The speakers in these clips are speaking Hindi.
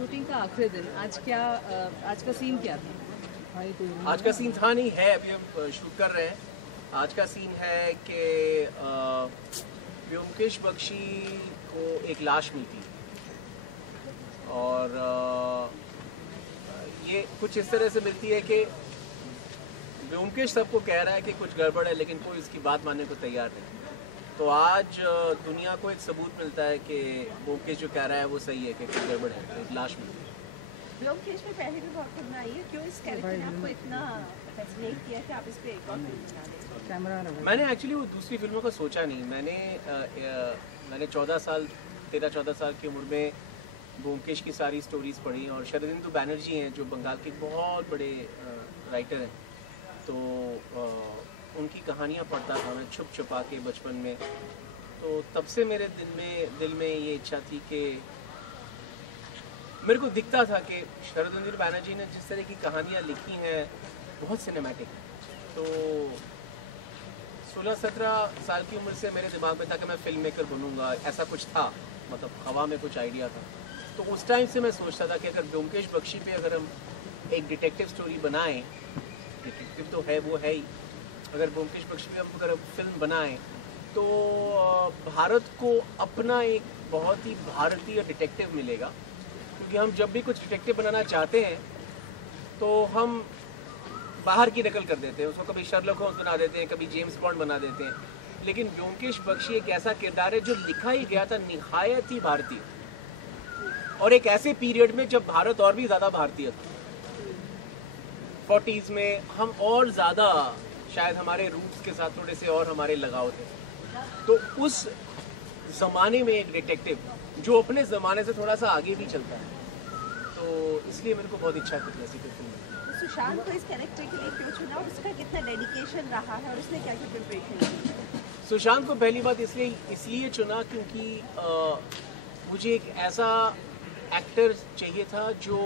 शूटिंग का आखिरी दिन आज का सीन क्या था? आज का सीन था नहीं है, अभी हम शूट कर रहे हैं। आज का सीन है कि व्योमकेश बख्शी को एक लाश मिलती है और ये कुछ इस तरह से मिलती है कि व्योमकेश सबको कह रहा है कि कुछ गड़बड़ है, लेकिन कोई इसकी बात मानने को तैयार नहीं। तो आज दुनिया को एक सबूत मिलता है कि व्योमकेश जो कह रहा है वो सही है कि कुछ गड़बड़ है, तो एक लाश मिलती है। व्योमकेश में पहले भी बहुत फिल्म आई है, क्यों इस कैरेक्टर ने आपको इतना फैसिनेट किया कि आप इस पे एक और फिल्म बना दें? कैमरा मैंने एक्चुअली वो दूसरी फिल्मों का सोचा नहीं। मैंने 13-14 साल की उम्र में व्योमकेश की सारी स्टोरीज पढ़ी और शरदिंदु बैनर्जी हैं जो बंगाल के बहुत बड़े राइटर हैं, तो उनकी कहानियाँ पढ़ता था मैं छुप छुपा के बचपन में। तो तब से मेरे दिल में ये इच्छा थी कि मेरे को दिखता था कि शरदिंदु बैनर्जी ने जिस तरह की कहानियाँ लिखी हैं बहुत सिनेमैटिक है। तो 16-17 साल की उम्र से मेरे दिमाग में था कि मैं फिल्म मेकर बनूंगा, ऐसा कुछ था, मतलब हवा में कुछ आइडिया था। तो उस टाइम से मैं सोचता था कि अगर व्योमकेश बख्शी पे अगर हम एक डिटेक्टिव स्टोरी बनाएं, डिटेक्टिव तो है वो है ही, अगर व्योमकेश बख्शी पे हम अगर फिल्म बनाएं तो भारत को अपना एक बहुत ही भारतीय डिटेक्टिव मिलेगा। क्योंकि हम जब भी कुछ डिटेक्टिव बनाना चाहते हैं तो हम बाहर की नकल कर देते हैं, उसको कभी शर्लॉक होम्स बना देते हैं, कभी जेम्स बॉन्ड बना देते हैं। लेकिन व्योमकेश बख्शी एक ऐसा किरदार है जो लिखा ही गया था निहायत ही भारतीय, और एक ऐसे पीरियड में जब भारत और भी ज़्यादा भारतीय था। 40s में हम और ज़्यादा शायद हमारे रूट्स के साथ थोड़े से और हमारे लगाव थे। तो उस ज़माने में एक डिटेक्टिव जो अपने ज़माने से थोड़ा सा आगे भी चलता है, तो इसलिए मेरे को बहुत इच्छा थी ऐसी कोई फिल्म। सुशांत को इस कैरेक्टर के लिए क्यों चुना और उसका कितना डेडिकेशन रहा है और उसने क्या क्या प्रिपरेशन की? सुशांत को पहली बात इसलिए चुना क्योंकि मुझे एक ऐसा एक्टर चाहिए था जो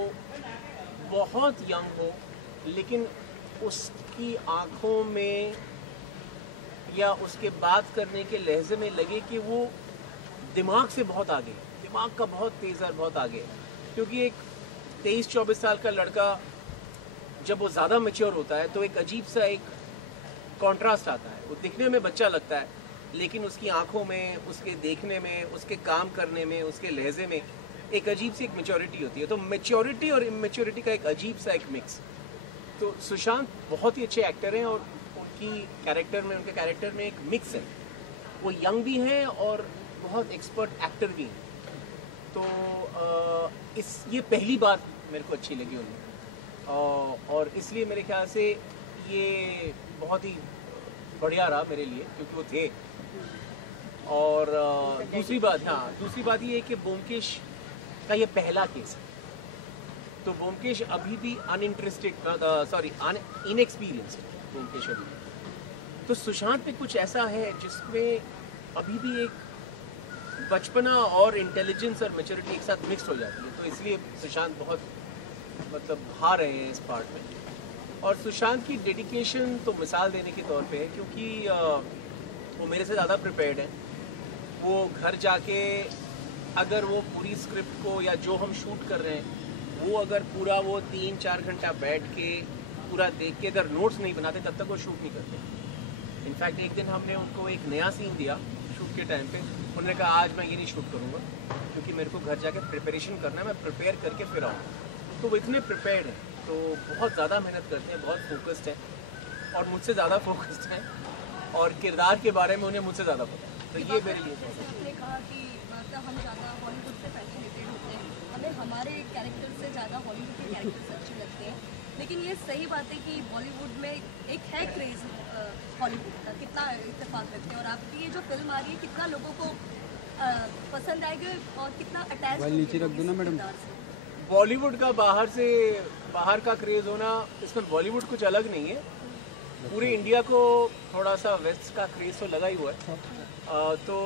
बहुत यंग हो, लेकिन उसकी आँखों में या उसके बात करने के लहजे में लगे कि वो दिमाग से बहुत आगे, दिमाग का बहुत तेज़ और बहुत आगे। क्योंकि एक 23-24 साल का लड़का जब वो ज़्यादा मैच्योर होता है तो एक अजीब सा एक कॉन्ट्रास्ट आता है। वो दिखने में बच्चा लगता है, लेकिन उसकी आंखों में, उसके देखने में, उसके काम करने में, उसके लहजे में एक अजीब सी एक मैच्योरिटी होती है। तो मैच्योरिटी और इमेच्योरिटी का एक अजीब सा एक मिक्स। तो सुशांत बहुत ही अच्छे एक्टर हैं और उनके कैरेक्टर में एक मिक्स है। वो यंग भी हैं और बहुत एक्सपर्ट एक्टर भी हैं। तो ये पहली बात मेरे को अच्छी लगी उनमें, और इसलिए मेरे ख्याल से ये बहुत ही बढ़िया रहा मेरे लिए क्योंकि वो थे। और दूसरी बात ये है कि व्योमकेश का ये पहला केस है, तो व्योमकेश अभी भी इनएक्सपीरियंस्ड व्योमकेश अभी। तो सुशांत पे कुछ ऐसा है जिसमें अभी भी एक बचपना और इंटेलिजेंस और मैच्योरिटी एक साथ मिक्स हो जाती है। तो इसलिए सुशांत बहुत मतलब भा रहे हैं इस पार्ट में। और सुशांत की डेडिकेशन तो मिसाल देने के तौर पे है, क्योंकि वो मेरे से ज़्यादा प्रिपेयर्ड है। वो घर जाके अगर वो पूरी स्क्रिप्ट को या जो हम शूट कर रहे हैं वो अगर पूरा वो 3-4 घंटा बैठ के पूरा देख के अगर नोट्स नहीं बनाते तब तक वो शूट नहीं करते। इनफैक्ट एक दिन हमने उनको एक नया सीन दिया शूट के टाइम पे, उन्होंने कहा आज मैं ये नहीं शूट करूँगा क्योंकि मेरे को घर जाके प्रिपरेशन करना है, मैं प्रिपेयर करके फिर आऊँगा। तो वो इतने प्रिपेयर्ड हैं, तो बहुत ज़्यादा मेहनत करते हैं, बहुत फोकस्ड हैं और मुझसे ज़्यादा फोकस्ड हैं, और किरदार के बारे में उन्हें मुझसे ज़्यादा पता है। तो ये मेरे लिए आपने कहा कि हम ज़्यादा हॉलीवुड से फैसिनेटेड होते हैं, हमें हमारे कैरेक्टर से ज़्यादा हॉलीवुड के कैरेक्टर्स अच्छे लगते हैं। लेकिन ये सही बात है कि बॉलीवुड में एक है क्रेज़ हॉलीवुड का, कितना इत्तेफाक रखते हैं, और आपकी ये जो फिल्म आ रही है कितना लोगों को पसंद आएगा और कितना अटैच। बॉलीवुड का बाहर का क्रेज़ होना, इसमें बॉलीवुड कुछ अलग नहीं है। पूरे इंडिया को थोड़ा सा वेस्ट का क्रेज़ तो लगा ही हुआ है। तो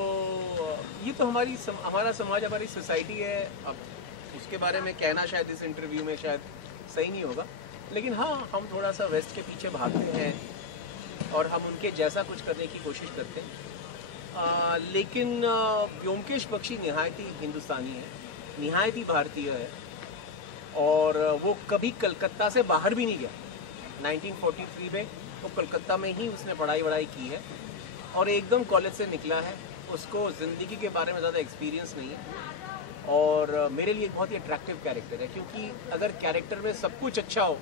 ये तो हमारा समाज, हमारी सोसाइटी है। अब उसके बारे में कहना शायद इस इंटरव्यू में शायद सही नहीं होगा, लेकिन हाँ, हम थोड़ा सा वेस्ट के पीछे भागते हैं और हम उनके जैसा कुछ करने की कोशिश करते हैं। लेकिन व्योमकेश बख्शी निहायत ही हिंदुस्तानी है, निहायत ही भारतीय है, और वो कभी कलकत्ता से बाहर भी नहीं गया। 1943 में वो कलकत्ता में ही उसने पढ़ाई की है और एकदम कॉलेज से निकला है। उसको ज़िंदगी के बारे में ज़्यादा एक्सपीरियंस नहीं है और मेरे लिए एक बहुत ही अट्रैक्टिव कैरेक्टर है, क्योंकि अगर कैरेक्टर में सब कुछ अच्छा हो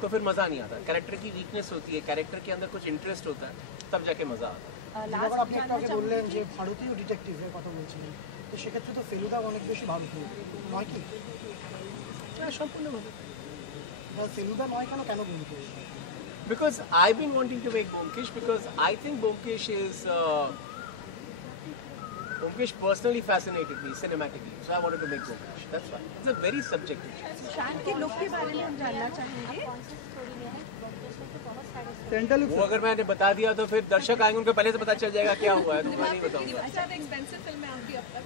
तो फिर मज़ा नहीं आता। कैरेक्टर की वीकनेस होती है, कैरेक्टर के अंदर कुछ इंटरेस्ट होता है, तब जाके मज़ा आता है। যেমন আপনি একটু আগে বললেন যে ভারতীয় ডিটেকটিভের কথা বলছিলেন, তো সেক্ষেত্রে তো ফেলুদা অনেক বেশি ভারতীয় নয় কি? হ্যাঁ, সম্পূর্ণভাবে। ফেলুদা নয় কেন বলতে? Because I've been wanting to make Byomkesh because I think Byomkesh is Byomkesh personally fascinated me cinematically, so I wanted to make Byomkesh. That's why. It's a very subjective choice. Sushant के लुक के बारे में हम जानना चाहेंगे। वो अगर मैंने बता दिया तो फिर दर्शक आएंगे, उनको पहले से पता चल जाएगा क्या हुआ है, तो मैं नहीं बताऊंगा। ज़्यादा एक्सपेंसिव फिल्म है आपकी अब तक?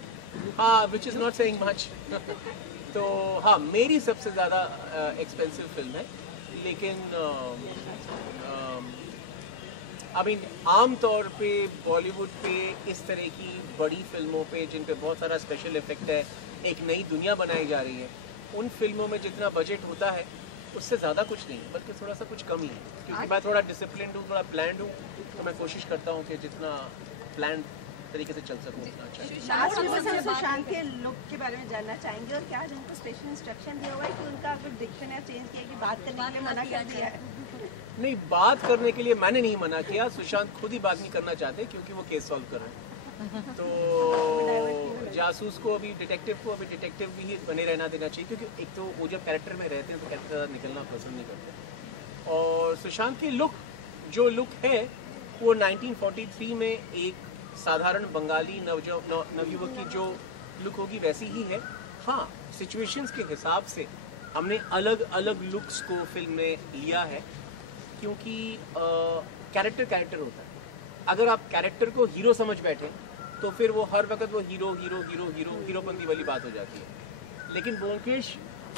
हाँ, which is not saying much. तो हाँ, मेरी सबसे ज़्यादा एक्सपेंसिव फिल्म है, लेकिन आम तौर पे बॉलीवुड पे इस तरह की बड़ी फिल्मों पे जिन पे बहुत सारा स्पेशल इफेक्ट है, एक नई दुनिया बनाई जा रही है, उन फिल्मों में जितना बजट होता है उससे ज़्यादा कुछ नहीं, बल्कि थोड़ा सा कुछ कम ही है। क्योंकि मैं थोड़ा डिसिप्लिन्ड हूँ, थोड़ा प्लान्ड हूँ, तो मैं कोशिश करता हूँ कि जितना प्लान तरीके से चल सकूँ उतना अच्छा। लास्ट में हम सुशांत के लुक के बारे में जानना चाहेंगे और क्या आज उनको स्पेशल इंस्ट्रक्शन दिया हुआ है कि उनका कुछ डिक्शन है चेंज किया कि बात करने के लिए मना कर दिया है? नहीं, बात करने के लिए मैंने नहीं मना किया, सुशांत खुद ही बात नहीं करना चाहते क्योंकि वो केस सॉल्व कर रहे हैं। तो जासूस को अभी डिटेक्टिव भी ही बने रहना देना चाहिए, क्योंकि एक तो वो जब कैरेक्टर में रहते हैं तो कैरेक्टर ज़्यादा निकलना पसंद नहीं करते। और सुशांत की जो लुक है वो 1943 में एक साधारण बंगाली नवयुवक की जो लुक होगी वैसी ही है। हाँ, सिचुएशंस के हिसाब से हमने अलग अलग लुक्स को फिल्म में लिया है, क्योंकि कैरेक्टर होता है। अगर आप कैरेक्टर को हीरो समझ बैठे तो फिर वो हर वक्त वो हीरोपंती वाली बात हो जाती है। लेकिन ब्योमकेश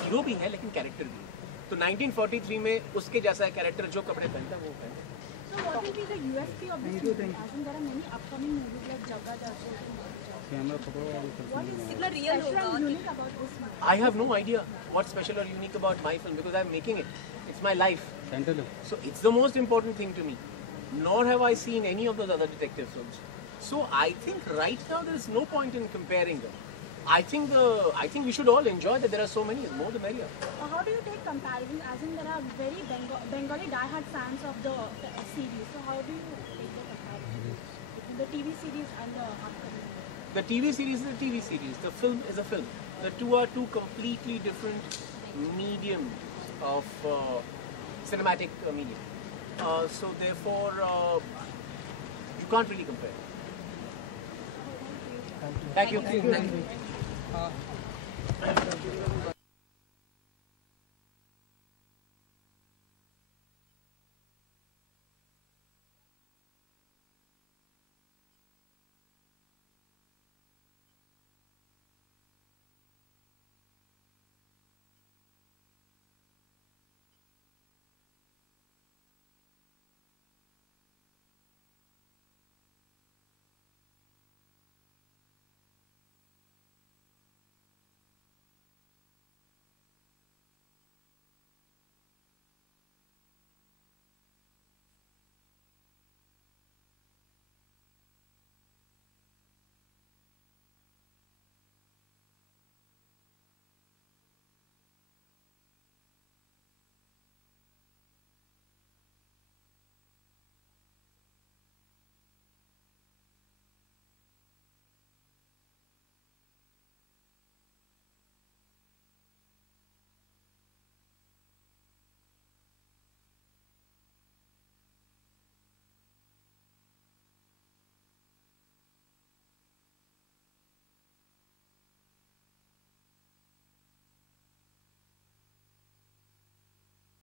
हीरो भी है लेकिन कैरेक्टर भी है। तो 1943 में उसके जैसा कैरेक्टर जो कपड़े पहनता है वो पहनता है। So what will be the USP of this movie? As in there are many upcoming movies like Jagga Jasu. What is कितना रियल special होगा? and unique about this movie? I have no idea what's special or unique about my film because I'm making it. It's my life. So it's the most important thing to me. Nor have I seen any of those other detective films. So I think right now there's no point in comparing them. I think we should all enjoy that there are so many. More the merrier. How do you take comparison? As in there are very Bengali diehard fans of the series. So how do you take the comparison between the TV series and the upcoming? The TV series is a TV series. The film is a film. The two are two completely different mediums of cinematic medium. So therefore, you can't really compare. Thank you. Thank you.